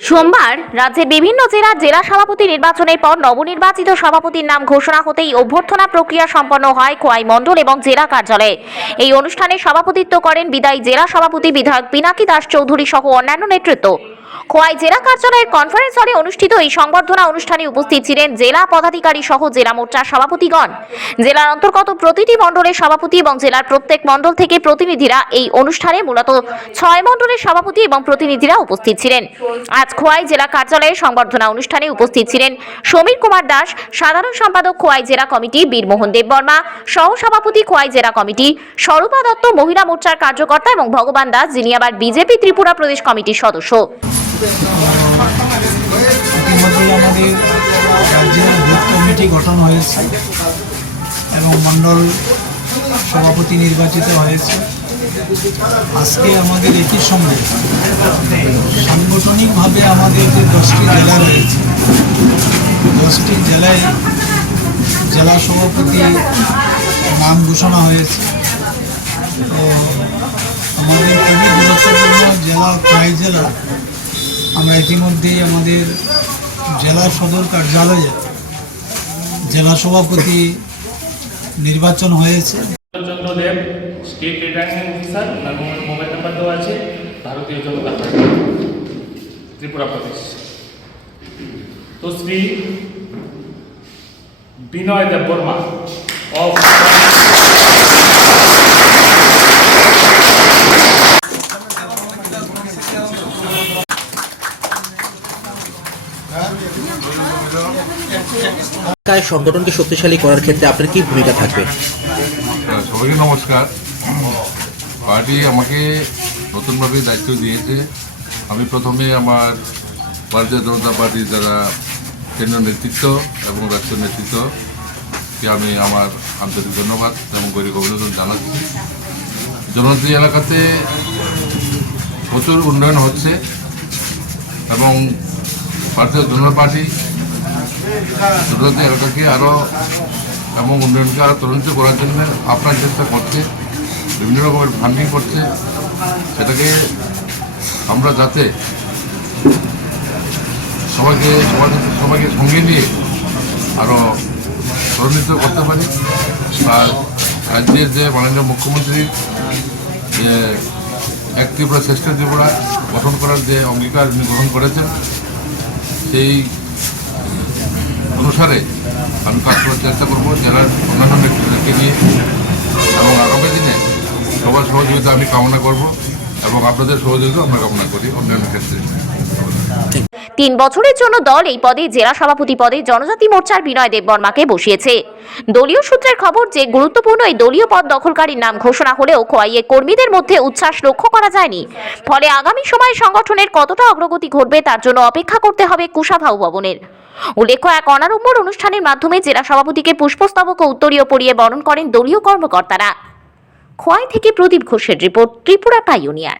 সোমবার রাজ্যে বিভিন্ন জেলা জেলা সভাপতি নির্বাচনের পর নবনির্বাচিত সভাপতির নাম ঘোষণা হতেই অভ্যর্থনা প্রক্রিয়া সম্পন্ন হয় খোয়াই মণ্ডল এবং জেলা কার্যালয়ে। এই অনুষ্ঠানে সভাপতিত্ব করেন বিদায়ী জেলা সভাপতি বিধায়ক পিনাকি দাস চৌধুরী সহ অন্যান্য নেতৃত্ব। খোয়াই জেলা কার্যালয়ের কনফারেন্স হলে অনুষ্ঠিত এই সংবর্ধনা অনুষ্ঠানে উপস্থিত ছিলেন জেলা পদাধিকারী সহ জেলা মোর্চার সভাপতিগণ। জেলার অন্তর্গত প্রতিটি মণ্ডলের সভাপতি এবং জেলার প্রত্যেক মণ্ডল থেকে প্রতিনিধিরা এই অনুষ্ঠানে মূলত ছয় মণ্ডলের সভাপতি এবং প্রতিনিধিরা উপস্থিত ছিলেন। আজ খোয়াই জেলা কার্যালয়ে সংবর্ধনা অনুষ্ঠানে উপস্থিত ছিলেন সমীর কুমার দাস, সাধারণ সম্পাদক খোয়াই জেলা কমিটি বীরমোহন দেববর্মা সহ সভাপতি খোয়াই জেলা কমিটি স্বরূপা দত্ত, মহিলা মোর্চার কার্যকর্তা এবং ভগবান দাস, যিনি আবার বিজেপি ত্রিপুরা প্রদেশ কমিটির সদস্য। আমাদের রাজ্যের বুথ কমিটি গঠন হয়েছে এবং মণ্ডল সভাপতি নির্বাচিত হয়েছে, আজকে আমাদের একই সঙ্গে সাংগঠনিকভাবে আমাদের যে দশটি জেলা রয়েছে দশটি জেলায় জেলা সভাপতি নাম ঘোষণা হয়েছে তো আমাদের খুবই গুরুত্বপূর্ণ জেলা প্রায় জেলা আমরা ইতিমধ্যেই আমাদের জেলা সদর কার্যালয়ে জেলা সভাপতি নির্বাচন হয়েছে। দেব আছে, ভারতীয় জনতা পার্টি, ত্রিপুরা প্রদেশ। তো শ্রী বিনয় দেব অফ কায় সংগঠনকে শক্তিশালী করার ক্ষেত্রে আপনার কি ভূমিকা থাকবে? হ্যাঁ, সবাইকে নমস্কার। পার্টি আমাকে নতুনভাবে দায়িত্ব দিয়েছে। আমি প্রথমে আমার ভারতীয় জনতা পার্টির যারা কেন্দ্র নেতৃত্ব এবং রাষ্ট্র নেতৃত্বকে আমি আমার আন্তরিক ধন্যবাদ এবং গরিব অভিনন্দন জানাচ্ছি। জনজাতি এলাকাতে প্রচুর উন্নয়ন হচ্ছে এবং ভারতীয় জনতা পার্টি এলাকাকে আরও এবং উন্নয়নকে আরও ত্বরান্বিত করার জন্য আপনার চেষ্টা করছে, বিভিন্ন রকমের ফান্ডিং করছে। সেটাকে আমরা যাতে সবাইকে সবাই সবাইকে সঙ্গে নিয়ে আরও ত্বরান্বিত করতে পারি। আর রাজ্যের যে মাননীয় মুখ্যমন্ত্রীর যে এক ত্রিপুরা শ্রেষ্ঠ ত্রিপুরা গঠন করার যে অঙ্গীকার গ্রহণ করেছেন সেই অনুসারে আমি কাজ করার চেষ্টা করব জেলার অন্যান্য ব্যক্তিদেরকে নিয়ে। এবং আগামী দিনে সবার সহযোগিতা আমি কামনা করব এবং আপনাদের সহযোগিতা আমরা কামনা করি অন্যান্য ক্ষেত্রে। তিন বছরের জন্য দল এই পদে জেলা সভাপতি পদে জনজাতি মোর্চার বিনয় দেববর্মাকে বসিয়েছে। দলীয় সূত্রের খবর যে গুরুত্বপূর্ণ এই দলীয় পদ দখলকারীর নাম ঘোষণা হলেও খোয়াইয়ে কর্মীদের মধ্যে উচ্ছ্বাস লক্ষ্য করা যায়নি। ফলে আগামী সময়ে সংগঠনের কতটা অগ্রগতি ঘটবে তার জন্য অপেক্ষা করতে হবে কুশাভাউ ভবনের। উল্লেখ্য, এক অনারম্বর অনুষ্ঠানের মাধ্যমে জেলা সভাপতিকে পুষ্পস্তবক উত্তরীয় পরিয়ে বরণ করেন দলীয় কর্মকর্তারা। খোয়াই থেকে প্রদীপ ঘোষের রিপোর্ট, ত্রিপুরা পাইওনিয়ার।